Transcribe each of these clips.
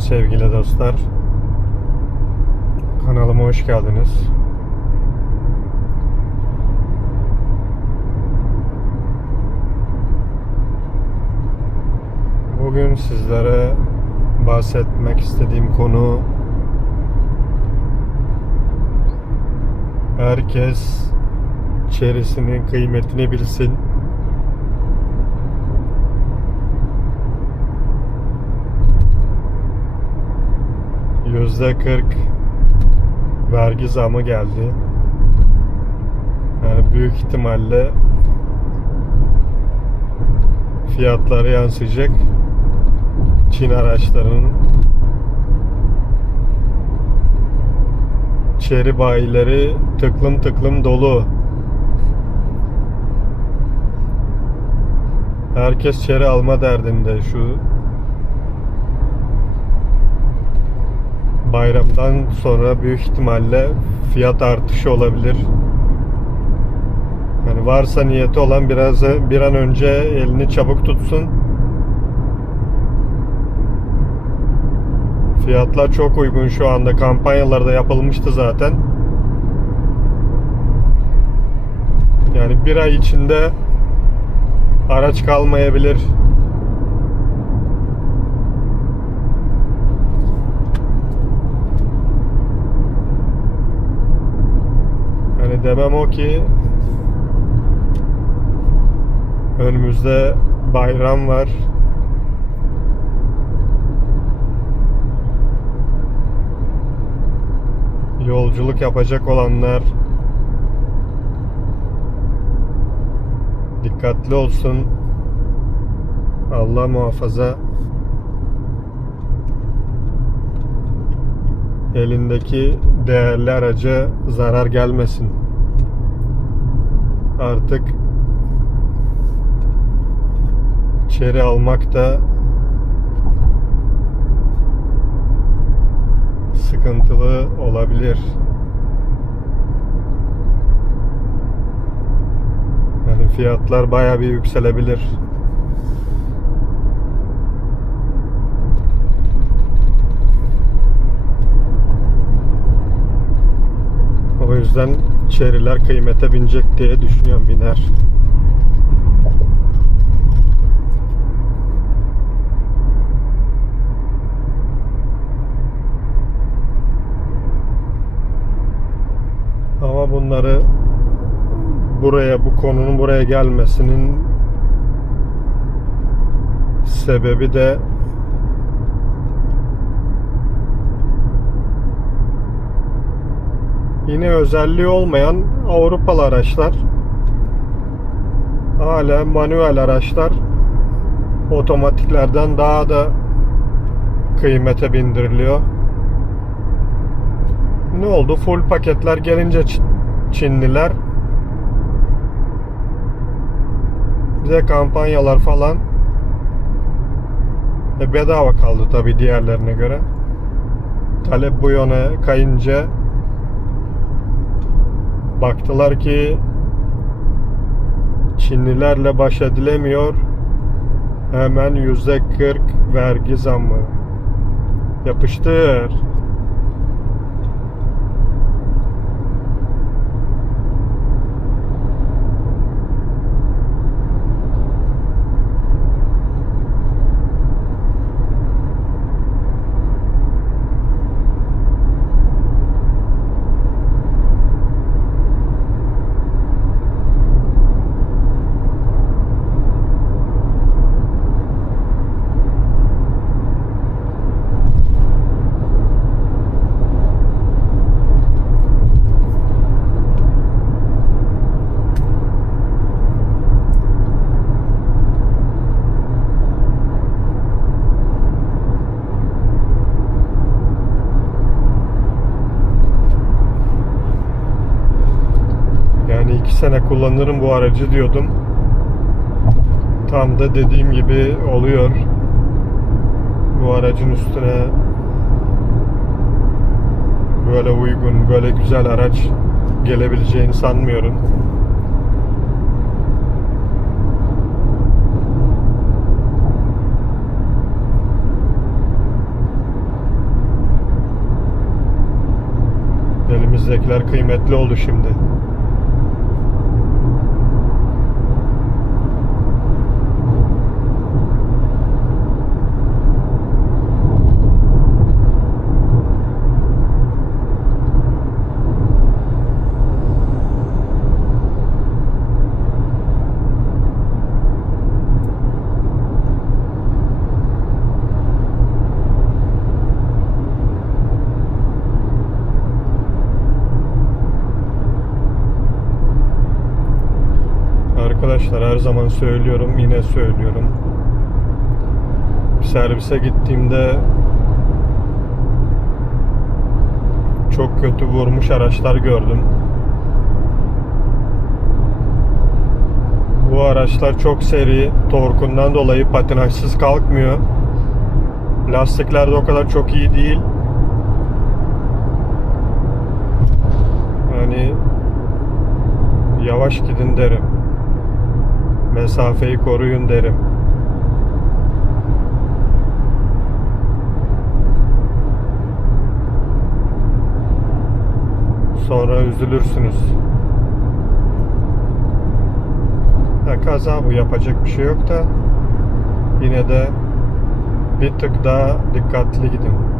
Sevgili dostlar. Kanalıma hoş geldiniz. Bugün sizlere bahsetmek istediğim konu herkes çerisinin kıymetini bilsin. Yüzde 40 vergi zamı geldi. Yani büyük ihtimalle fiyatları yansıyacak. Çin araçlarının çeri bayileri tıklım tıklım dolu. Herkes çeri alma derdinde şu bayramdan sonra büyük ihtimalle fiyat artışı olabilir. Yani varsa niyeti olan biraz bir an önce elini çabuk tutsun. Fiyatlar çok uygun şu anda. Kampanyalarda yapılmıştı zaten. Yani bir ay içinde araç kalmayabilir. Demem o ki önümüzde bayram var. Yolculuk yapacak olanlar dikkatli olsun. Allah muhafaza elindeki değerli araca zarar gelmesin. Artık içeri almak da sıkıntılı olabilir. Yani fiyatlar bayağı bir yükselebilir. O yüzden çeriler kıymete binecek diye düşünüyorum biner. Ama bunları buraya bu konunun buraya gelmesinin sebebi de yine özelliği olmayan Avrupalı araçlar hala manuel araçlar otomatiklerden daha da kıymete bindiriliyor. Ne oldu? Full paketler gelince Çinliler bize kampanyalar falan e, bedava kaldı tabi diğerlerine göre. Talep bu yöne kayınca baktılar ki Çinlilerle baş edilemiyor. Hemen yüzde 40 vergi zammı. Yapıştır. Yani iki sene kullanırım bu aracı diyordum. Tam da dediğim gibi oluyor. Bu aracın üstüne böyle uygun, böyle güzel araç gelebileceğini sanmıyorum. Elimizdekiler kıymetli oldu şimdi. Arkadaşlar her zaman söylüyorum yine söylüyorum. Servise gittiğimde çok kötü vurmuş araçlar gördüm. Bu araçlar çok seri, torkundan dolayı patinajsız kalkmıyor. Lastikler de o kadar çok iyi değil. Yani yavaş gidin derim. Mesafeyi koruyun derim. Sonra üzülürsünüz. Ya kaza bu yapacak bir şey yok da yine de bir tık daha dikkatli gidin.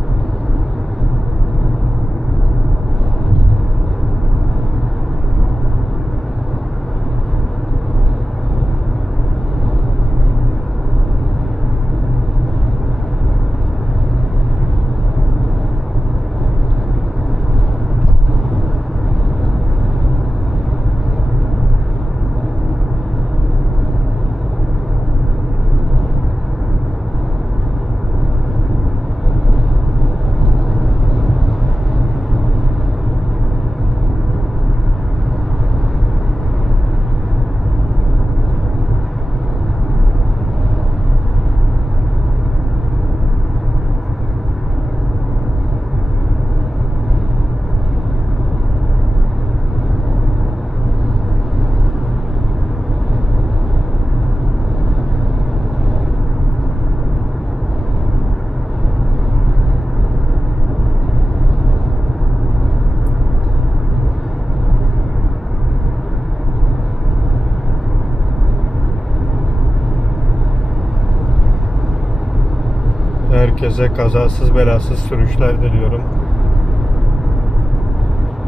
Herkese kazasız belasız sürüşler diliyorum.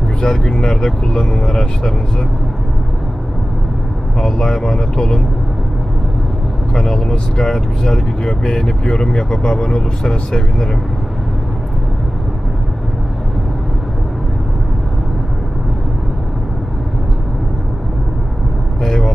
Güzel günlerde kullanın araçlarınızı. Allah'a emanet olun. Kanalımız gayet güzel gidiyor. Beğenip yorum yapıp abone olursanız sevinirim. Eyvallah.